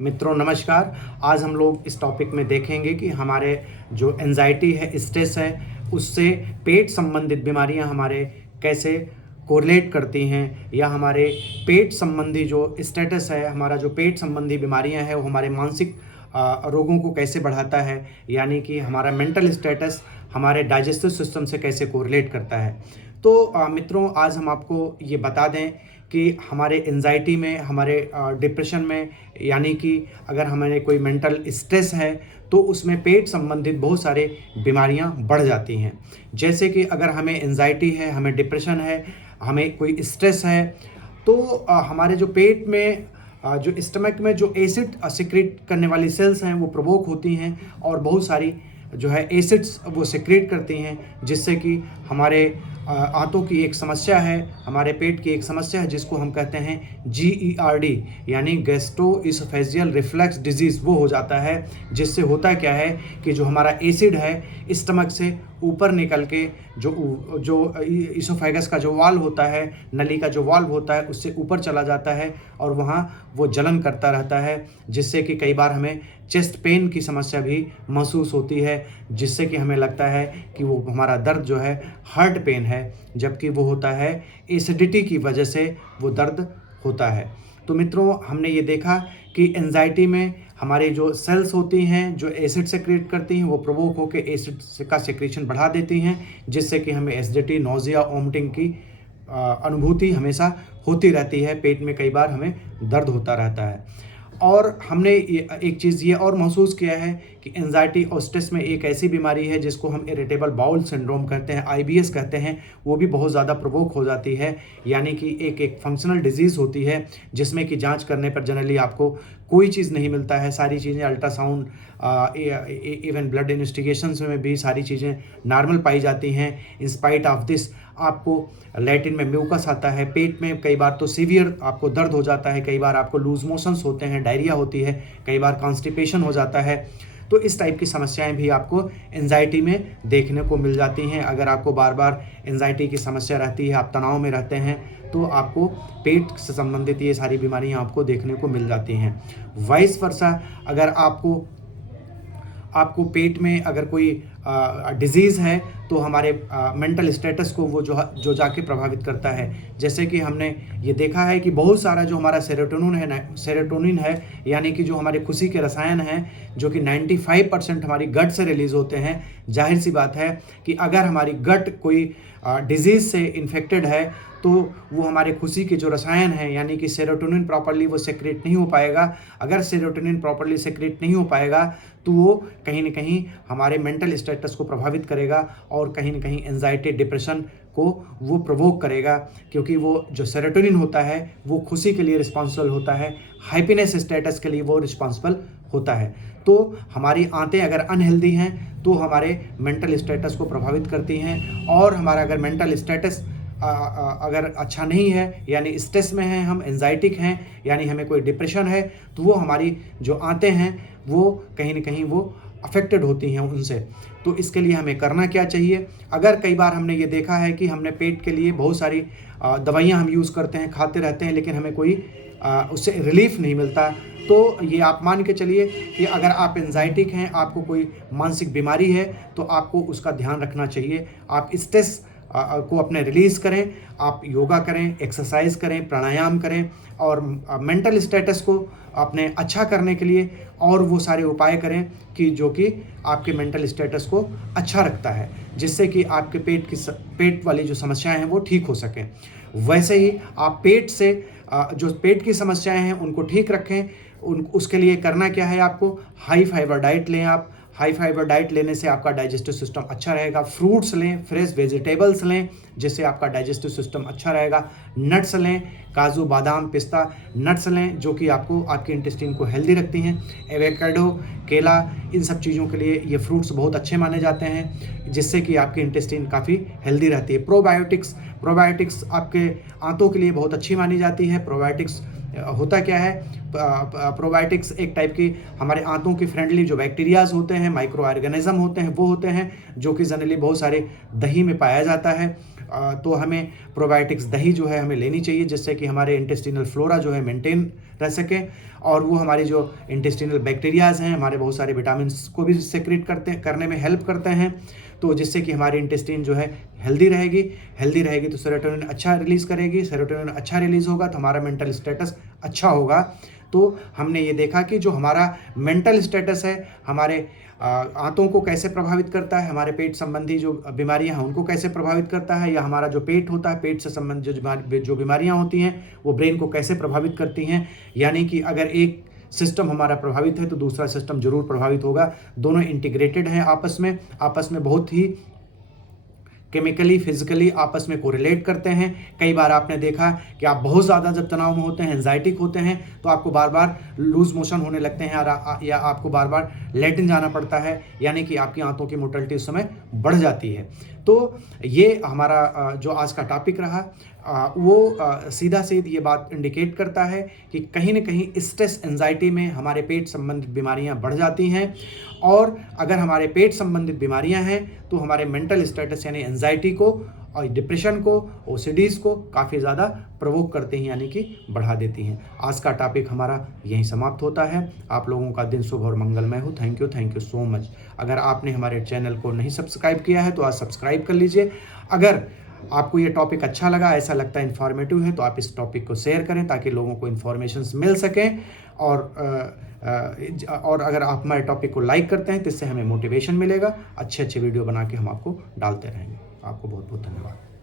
मित्रों नमस्कार। आज हम लोग इस टॉपिक में देखेंगे कि हमारे जो एंजाइटी है, स्ट्रेस है, उससे पेट संबंधित बीमारियां हमारे कैसे कोरिलेट करती हैं, या हमारे पेट संबंधी जो स्टेटस है, हमारा जो पेट संबंधी बीमारियां हैं वो हमारे मानसिक रोगों को कैसे बढ़ाता है, यानी कि हमारा मेंटल स्टेटस हमारे डाइजेस्टिव सिस्टम से कैसे कोरिलेट करता है। तो मित्रों, आज हम आपको ये बता दें कि हमारे एंजाइटी में, हमारे डिप्रेशन में, यानी कि अगर हमारे कोई मेंटल स्ट्रेस है तो उसमें पेट संबंधित बहुत सारे बीमारियां बढ़ जाती हैं। जैसे कि अगर हमें एंजाइटी है, हमें डिप्रेशन है, हमें कोई स्ट्रेस है, तो हमारे जो पेट में जो स्टमक में जो एसिड सिक्रेट करने वाली सेल्स हैं वो प्रवोक होती हैं और बहुत सारी जो है एसिड्स वो सिक्रेट करती हैं, जिससे कि हमारे आंतों की एक समस्या है, हमारे पेट की एक समस्या है जिसको हम कहते हैं GERD, यानी गैस्ट्रोइसोफेजियल रिफ्लक्स डिजीज़, वो हो जाता है। जिससे होता क्या है कि जो हमारा एसिड है स्टमक से ऊपर निकल के जो इसोफेगस का जो वाल्व होता है, नली का जो वाल्व होता है, उससे ऊपर चला जाता है और वहाँ वो जलन करता रहता है, जिससे कि कई बार हमें चेस्ट पेन की समस्या भी महसूस होती है, जिससे कि हमें लगता है कि वो हमारा दर्द जो है हार्ट पेन है, जबकि वो होता है एसिडिटी की वजह से वो दर्द होता है। तो मित्रों, हमने ये देखा कि एंजाइटी में हमारी जो सेल्स होती हैं जो एसिड सेक्रेट करती हैं, वो प्रोवोक होकर एसिड का सेक्रेशन बढ़ा देती हैं, जिससे कि हमें एसिडिटी, नोजिया, वोमिटिंग की अनुभूति हमेशा होती रहती है। पेट में कई बार हमें दर्द होता रहता है। और हमने एक चीज़ ये और महसूस किया है कि एंजाइटी और स्ट्रेस में एक ऐसी बीमारी है जिसको हम इरिटेबल बाउल सिंड्रोम कहते हैं, IBS कहते हैं, वो भी बहुत ज़्यादा प्रवोक हो जाती है। यानी कि एक फंक्शनल डिजीज़ होती है जिसमें कि जांच करने पर जनरली आपको कोई चीज़ नहीं मिलता है। सारी चीज़ें अल्ट्रासाउंड, इवन ब्लड इन्वेस्टिगेशंस में भी सारी चीज़ें नॉर्मल पाई जाती हैं। इंस्पाइट ऑफ दिस आपको लैटिन में म्यूकस आता है, पेट में कई बार तो सीवियर आपको दर्द हो जाता है, कई बार आपको लूज मोशंस होते हैं, डायरिया होती है, कई बार कॉन्स्टिपेशन हो जाता है। तो इस टाइप की समस्याएं भी आपको एंजाइटी में देखने को मिल जाती हैं। अगर आपको बार बार एंजाइटी की समस्या रहती है, आप तनाव में रहते हैं, तो आपको पेट से संबंधित ये सारी बीमारियां आपको देखने को मिल जाती हैं। वाइस वर्सा, अगर आपको पेट में अगर कोई डिजीज़ है तो हमारे मेंटल स्टेटस को वो जो जाके प्रभावित करता है। जैसे कि हमने ये देखा है कि बहुत सारा जो हमारा सेरोटोनिन है, यानी कि जो हमारे खुशी के रसायन हैं, जो कि 95% हमारी गट से रिलीज़ होते हैं। जाहिर सी बात है कि अगर हमारी गट कोई डिजीज़ से इन्फेक्टेड है तो वो हमारे खुशी के जो रसायन हैं, यानी कि सेरोटोनिन प्रॉपर्ली वो सेक्रेट नहीं हो पाएगा। अगर सेरोटोनिन प्रॉपर्ली सेक्रेट नहीं हो पाएगा तो वो कहीं ना कहीं हमारे मेंटल स्टेटस को प्रभावित करेगा और कहीं ना कहीं एंजाइटी, डिप्रेशन को वो प्रोवोक करेगा, क्योंकि वो जो सेरोटोनिन होता है वो खुशी के लिए रिस्पॉन्सिबल होता है, हैप्पीनेस स्टेटस के लिए वो रिस्पॉन्सिबल होता है। तो हमारी आंतें अगर अनहेल्दी हैं तो हमारे मेंटल स्टेटस को प्रभावित करती हैं, और हमारा अगर मेंटल स्टेटस अगर अच्छा नहीं है, यानी स्ट्रेस में हैं, हम एंजाइटिक हैं, यानी हमें कोई डिप्रेशन है, तो वो हमारी जो आंतें हैं वो कहीं ना कहीं वो अफेक्टेड होती हैं उनसे। तो इसके लिए हमें करना क्या चाहिए? अगर कई बार हमने ये देखा है कि हमने पेट के लिए बहुत सारी दवाइयाँ हम यूज़ करते हैं, खाते रहते हैं, लेकिन हमें कोई उससे रिलीफ नहीं मिलता, तो ये आप मान के चलिए कि अगर आप एंजाइटिक हैं, आपको कोई मानसिक बीमारी है, तो आपको उसका ध्यान रखना चाहिए। आप स्ट्रेस को अपने रिलीज़ करें, आप योगा करें, एक्सरसाइज करें, प्राणायाम करें, और मेंटल स्टेटस को अपने अच्छा करने के लिए और वो सारे उपाय करें कि जो कि आपके मेंटल स्टेटस को अच्छा रखता है, जिससे कि आपके पेट वाली जो समस्याएं हैं वो ठीक हो सकें। वैसे ही आप पेट से जो पेट की समस्याएं हैं उनको ठीक रखें। उसके लिए करना क्या है, आपको हाई फाइबर डाइट लें। आप हाई फाइबर डाइट लेने से आपका डाइजेस्टिव सिस्टम अच्छा रहेगा। फ्रूट्स लें, फ्रेश वेजिटेबल्स लें, जिससे आपका डाइजेस्टिव सिस्टम अच्छा रहेगा। नट्स लें, काजू, बादाम, पिस्ता नट्स लें, जो कि आपको आपके इंटेस्टाइन को हेल्दी रखती हैं। एवोकाडो, केला, इन सब चीज़ों के लिए ये फ्रूट्स बहुत अच्छे माने जाते हैं, जिससे कि आपकी इंटेस्टाइन काफ़ी हेल्दी रहती है। प्रोबायोटिक्स आपके आंतों के लिए बहुत अच्छी मानी जाती है। प्रोबायोटिक्स होता क्या है? प्रोबायोटिक्स एक टाइप की हमारे आंतों की फ्रेंडली जो बैक्टीरियाज होते हैं, माइक्रो ऑर्गेनिज्म होते हैं, वो होते हैं, जो कि जनरली बहुत सारे दही में पाया जाता है। तो हमें प्रोबायोटिक्स दही जो है हमें लेनी चाहिए, जिससे कि हमारे इंटेस्टिनल फ्लोरा जो है मेंटेन रह सके, और वो हमारी जो इंटेस्टिनल बैक्टीरियाज हैं, हमारे बहुत सारे विटामिन्स को भी सेक्रेट करने में हेल्प करते हैं, तो जिससे कि हमारी इंटेस्टाइन जो है हेल्दी रहेगी तो सेरोटोनिन अच्छा रिलीज़ करेगी, सेरोटोनिन अच्छा रिलीज़ होगा तो हमारा मेंटल स्टेटस अच्छा होगा। तो हमने ये देखा कि जो हमारा मेंटल स्टेटस है हमारे आंतों को कैसे प्रभावित करता है, हमारे पेट संबंधी जो बीमारियां हैं उनको कैसे प्रभावित करता है, या हमारा जो पेट होता है, पेट से संबंधित जो बीमारियां होती हैं वो ब्रेन को कैसे प्रभावित करती हैं। यानी कि अगर एक सिस्टम हमारा प्रभावित है तो दूसरा सिस्टम जरूर प्रभावित होगा। दोनों इंटीग्रेटेड हैं आपस में बहुत ही केमिकली फिजिकली आपस में कोरिलेट करते हैं। कई बार आपने देखा कि आप बहुत ज़्यादा जब तनाव में होते हैं, एंजाइटिक होते हैं, तो आपको बार बार लूज मोशन होने लगते हैं या आपको बार बार लेटिन जाना पड़ता है, यानी कि आपकी आंतों की मोटिलिटी उस समय बढ़ जाती है। तो ये हमारा जो आज का टॉपिक रहा वो सीधा सीध ये बात इंडिकेट करता है कि कहीं ना कहीं स्ट्रेस एंजाइटी में हमारे पेट संबंधित बीमारियां बढ़ जाती हैं, और अगर हमारे पेट संबंधित बीमारियां हैं तो हमारे मेंटल स्टेटस यानी एंजाइटी को और डिप्रेशन को, ओसीडीज को काफ़ी ज़्यादा प्रोवोक करते हैं, यानी कि बढ़ा देती हैं। आज का टॉपिक हमारा यहीं समाप्त होता है। आप लोगों का दिन शुभ और मंगलमय हो। Thank you so much. अगर आपने हमारे चैनल को नहीं सब्सक्राइब किया है तो आज सब्सक्राइब कर लीजिए। अगर आपको ये टॉपिक अच्छा लगा, ऐसा लगता है इन्फॉर्मेटिव है, तो आप इस टॉपिक को शेयर करें ताकि लोगों को इन्फॉर्मेशन मिल सकें, और अगर आप हमारे टॉपिक को लाइक करते हैं तो इससे हमें मोटिवेशन मिलेगा। अच्छे वीडियो बना के हम आपको डालते रहेंगे। आपको बहुत बहुत धन्यवाद।